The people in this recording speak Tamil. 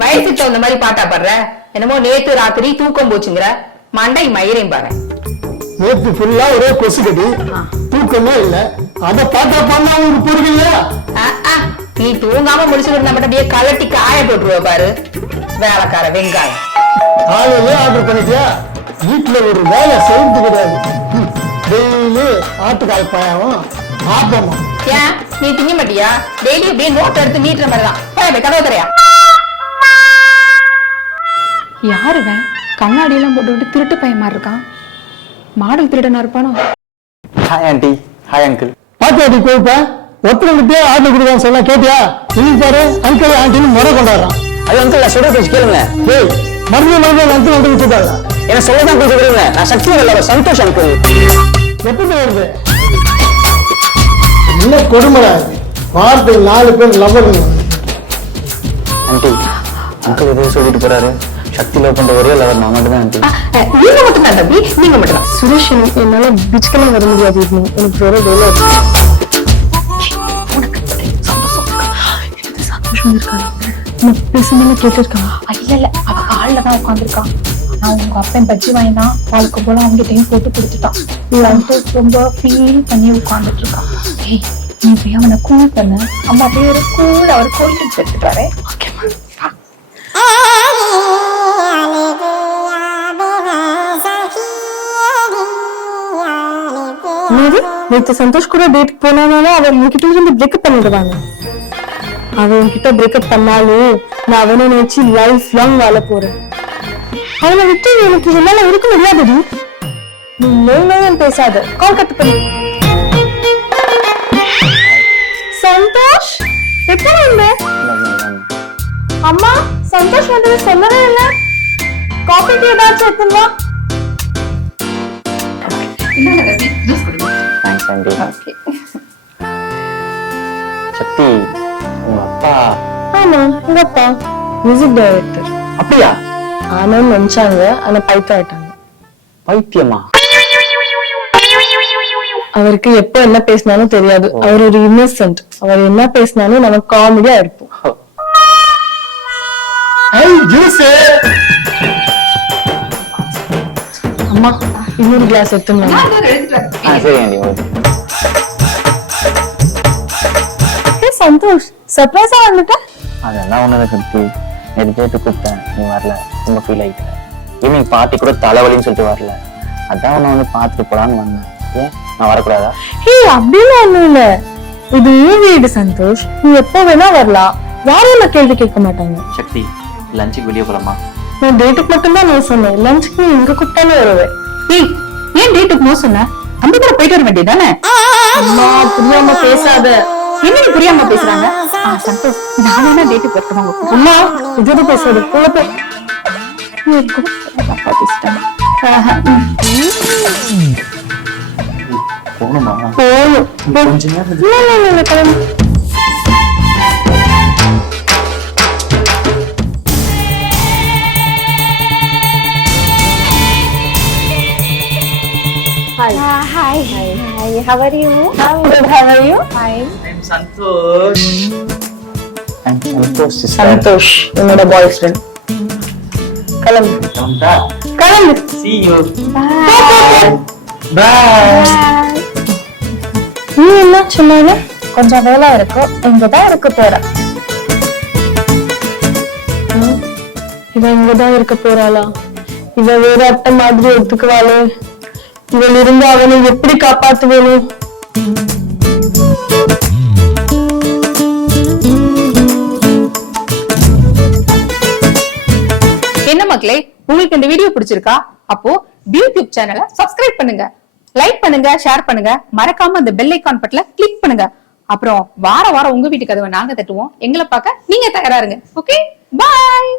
வயசுக்கு தகுந்த மாதிரி பாட்டா பாடுற. என்னமோ நேத்து ராத்திரி தூக்கம் போச்சுங்கிற மண்டை மயிரையும் பாரு. நேத்து ஃபுல்லா ஒரே கொசு கடி, தூக்கமே இல்ல. அத பாட்டா பாடினா உங்களுக்கு புரியலையா? நீ தூங்காம முடிச்சுக்கிட்டு நம்ம அப்படியே கலட்டி காய போட்டுருவ பாரு வேலைக்கார வெங்காயம். காலையிலே ஆர்டர் பண்ணிட்டியா? வீட்டுல ஒரு வேலை செய்யறது கிடையாது. டெய்லி ஆட்டுக்கால் பாயாவும் ஆப்பமும். ஏன் நீ திங்க மாட்டியா? டெய்லி அப்படியே நோட் எடுத்து மீட்டுற மாதிரிதான். கதவு தரையா? யாருவன் கண்ணாடி எல்லாம் போட்டுக்கிட்டு திருட்டு பையன் மாதிரி இருக்கான்? மாடல் திருடனா இருப்பானோ? Hi aunty. Hi uncle. பாத்தியாடி கோப்ப ஒருத்தருக்கிட்டே ஆர்டர் கொடுக்கான்னு சொல்ல கேட்டியா? நீ பாரு அங்கிள் ஆண்டின்னு முறை கொண்டாடுறான். அது அங்கிள் நான் சொல்ற பேச்சு கேளுங்க. ஏய் மருந்து வந்து வந்து விட்டுட்டாங்க. என்ன சொல்லதான் கொடுத்துருங்க. நான் சக்தி இல்ல சந்தோஷ் அங்கிள். எப்படி வருது? என்ன கொடுமைடா இது. வாரத்துக்கு 4 பேர் லவர். ஆண்டி அங்கிள் எதுவும் சொல்லிட்டு போறாரு. சக்தி லவ் பண்ற ஒரே லவர் நான் மட்டும் தான் ஆண்டி. நீங்க மட்டும் தான் தம்பி, நீங்க மட்டும் தான். சுரேஷ் என்னால பீச்சுக்கெல்லாம் வர முடியாது. எனக்கு வேற வேலை சந்தோஷம் இருக்காங்க. பேசும்போது கேட்டிருக்காங்க. இல்ல அவ காலில் தான் உட்காந்துருக்கான். நான் உங்க அப்பன் பஜ்ஜி வாங்கினா பாலுக்கு போல அவங்ககிட்டையும் போட்டு கொடுத்துட்டான். ரொம்ப ஃபீல் பண்ணி உட்காந்துட்டு இருக்கான். ஏய் நீ போய் அவனை கூல் பண்ண. அம்மா போய் ஒரு கூல் அவர் கோயிலுக்கு எடுத்துக்காரு. ஓகேமா? நேற்று சந்தோஷ் கூட டேட் போனாலும் அவன் என்கிட்ட இருந்து பிரேக்கப் பண்ணிடுவாங்க. அவன் என்கிட்ட பிரேக்கப் பண்ணாலும் நான் அவனை நினைச்சு லைஃப் லாங் வாழ போறேன். அவனை விட்டு எனக்கு என்னால இருக்க முடியாதுடி. நீ நோய் பேசாத. கால் கட் பண்ணி. சந்தோஷ் எப்போ வந்த? அம்மா சந்தோஷ் வந்து சொல்லவே இல்லை. காஃபி ஏதாச்சும் எடுத்துமா? சக்தி உங்க அப்பா? ஆமா எங்க அப்பா மியூசிக் டைரக்டர். அப்படியா? ஆனா நினைச்சாங்க ஆனா பைத்தியம் ஆயிட்டாங்க. பைத்தியமா? அவருக்கு எப்ப என்ன பேசினாலும் தெரியாது. அவர் ஒரு இன்னசென்ட். அவர் என்ன பேசினாலும் நமக்கு காமெடியா இருப்போம். அம்மா இன்னொரு கிளாஸ் எடுத்துங்க. சரி ஆண்டி. சந்தோஷ் சர்ப்ரைஸா வந்துட்ட. அதெல்லாம் ஒண்ணு சக்தி. நேற்று கேட்டு கூப்பிட்டேன், நீ வரல. ரொம்ப ஃபீல் ஆயிட்டேன். ஈவினிங் பார்ட்டி கூட தலைவலின்னு சொல்லிட்டு வரல. அதான் உன்னை வந்து பார்த்துட்டு போலான்னு வந்தேன். ஏன் நான் வரக்கூடாதா? அப்படின்னு ஒண்ணும் இல்ல. இது ஏன் வீடு சந்தோஷ். நீ எப்போ வேணா வரலாம். யாரும் நான் கேள்வி கேட்க மாட்டாங்க. சக்தி லஞ்சுக்கு வெளியே போலாமா? நான் டேட்டுக்கு மட்டும்தான் நான் சொன்னேன். லஞ்சுக்கு நீ எங்க கூப்பிட்டாலும் வருவேன். ஏன் டேட்டுக்கு நோ சொன்ன? அந்த கூட போயிட்டு வர வேண்டியதானே? அம்மா புரியாம பேசாத. என்ன நீ புரியாம பேசுறாங்க? சந்தோஷ் நான் வேணா டேட்டுக்கு வரட்டுமாங்க? அம்மா இது பேசாது. போலப்போ அப்பா பேசிட்டாங்க. போகணுமா? போகணும். கொஞ்ச நேரம் கிளம்பு. Hi. Hi. Hi. How are you? I'm good. How are you? Fine. I'm Santosh. I'm Santosh sister. Santhosh என்னோட பாய் ஃப்ரெண்ட். கிளம்பு. கிளம்பு. See you. Bye. Bye. நீ என்ன சொன்னால? கொஞ்சம் வேலை இருக்கு. இங்கதான் இருக்க போறேன். இவ இங்கதான் இருக்க போறாளா? இவ வேற அட்டை மாதிரி எடுத்துக்குவாளு. இவள் இருந்து அவனை எப்படி காப்பாத்துவேணும்? என்ன மக்களே, உங்களுக்கு இந்த வீடியோ பிடிச்சிருக்கா? அப்போ யூடியூப் சேனலை சப்ஸ்கிரைப் பண்ணுங்க, லைக் பண்ணுங்க, ஷேர் பண்ணுங்க, மறக்காம அந்த பெல் ஐகான் பட்டனை கிளிக் பண்ணுங்க. அப்புறம் வார வாரம் உங்க வீட்டு கதவை நாங்க தட்டுவோம். எங்களை பார்க்க நீங்க தயாரா இருங்க. ஓகே, பாய்.